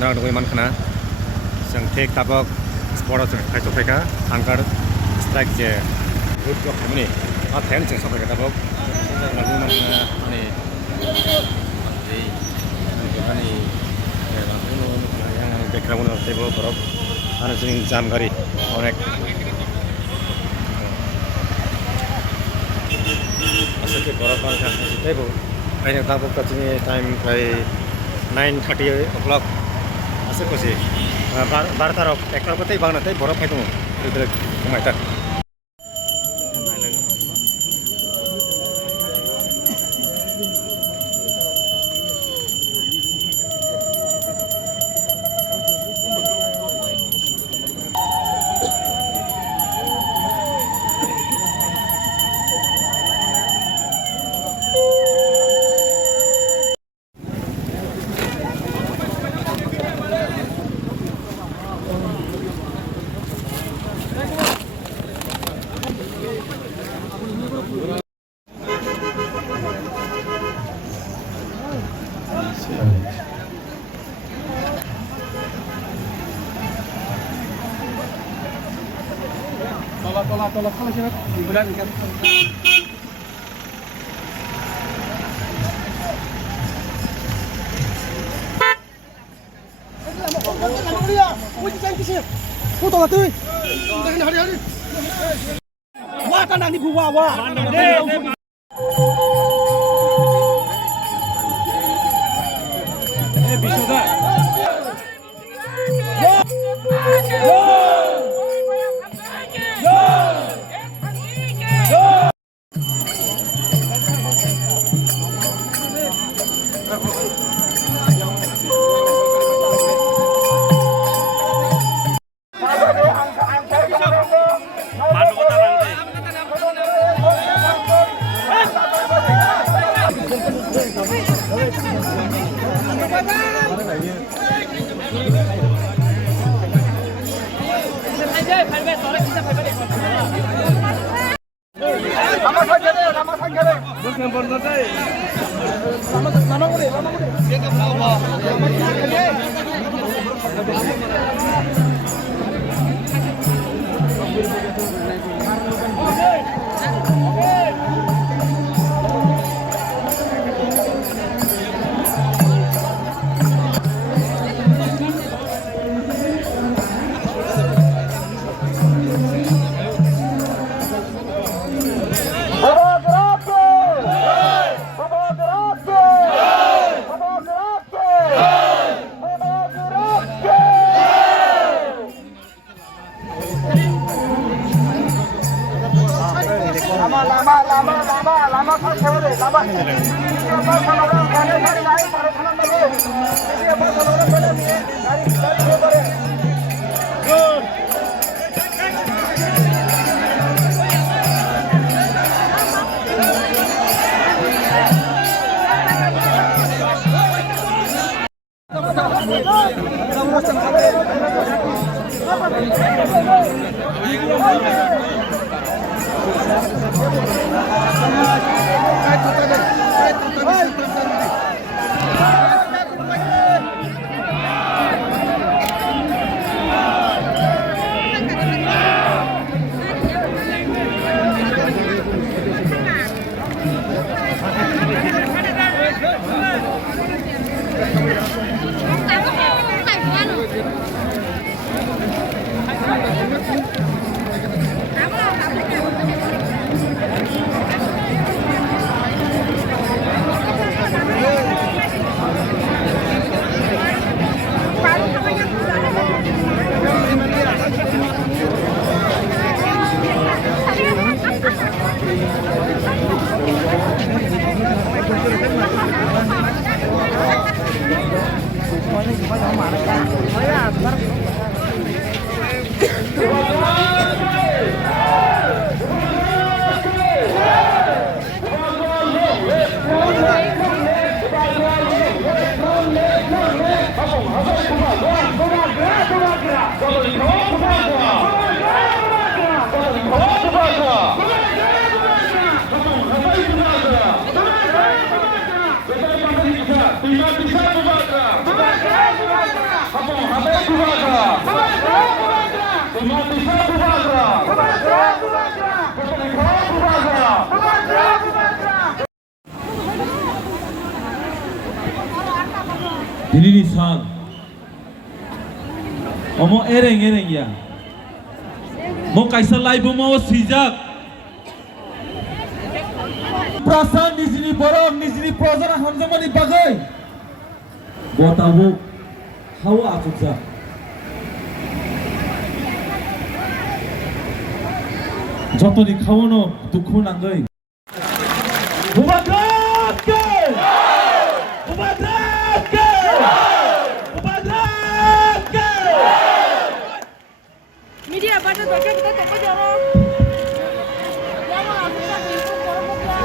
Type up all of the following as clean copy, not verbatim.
नांगौ मानखाना जों टेक ताबक स्पटआव जों खायस'फायखा हांगार स्ट्राइक जे बुट खामानि आथायानो जों सफायखा ताबक नांगौ मानखाना माने बेखानि बेकग्राउन्ड टेबल बरफ आरो जोंनि जाम गारि अनेक asal बरफ मानखा टेबल खायनो ताबक ताथिनि time fry 9:30 o'clock asal kosi bar tarok ekor kotai bang natai borof hai tuh itu kemana tolak kalau sih bulan kan wah kan nanti gua wah bisa dah Dirisan. Omo ereng ya. Mo kaisa live mo sijak. Prasan nizini borong nizini prozana hamzamani bagai. Botabu hawa atutsa. যতনি খাওয়ানো দুঃখ নাঙ্গই মুবারক মুবারক মুবারক media বাটা দরকার তো তোকে যাও যেমন আমি না কিছু করব না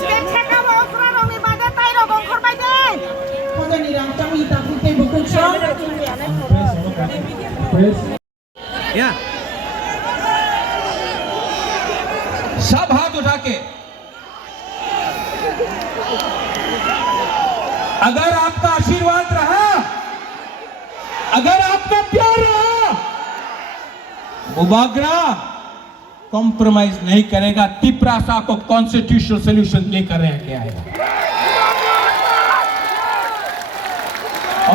স্পেক ছেকা বড় করে রমি বাদে তাই রকম করবাই দেন কোজানি রাম চামি তা ফুটে বকুল সব या सब हाथ उठा के अगर आपका आशीर्वाद रहा अगर आपका प्यार रहा मुबागरा कॉम्प्रोमाइज नहीं करेगा तिपरासा को कॉन्स्टिट्यूशनल सॉल्यूशन लेकर रह के आएगा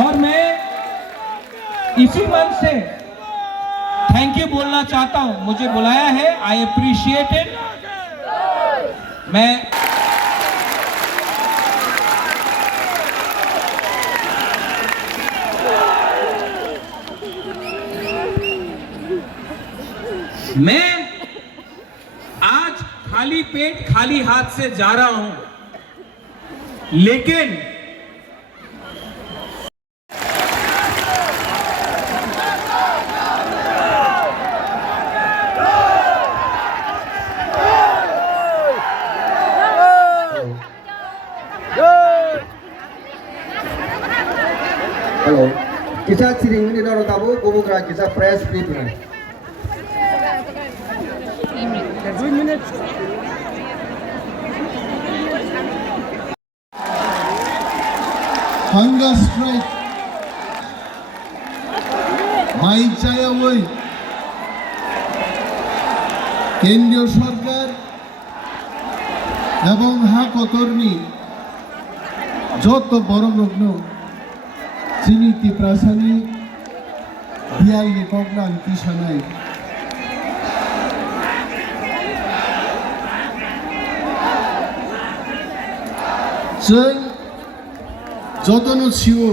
और मैं इसी मन से थैंक यू बोलना चाहता हूं मुझे बुलाया है आई अप्रिशिएट इट मैं आज खाली पेट खाली हाथ से जा रहा हूं लेकिन Hello. Kita siring ni dorong tabu, bubuka kita press clip ni. 2 minutes Hunger strike. Mic চায়া ওই কেন্দ্রীয় সরকার এবং হাকতর্মী যত বড় রগ্ন চিনিতি প্রাসানি বিয়াইনি কগনান কিসানাই जों जतनो छिउ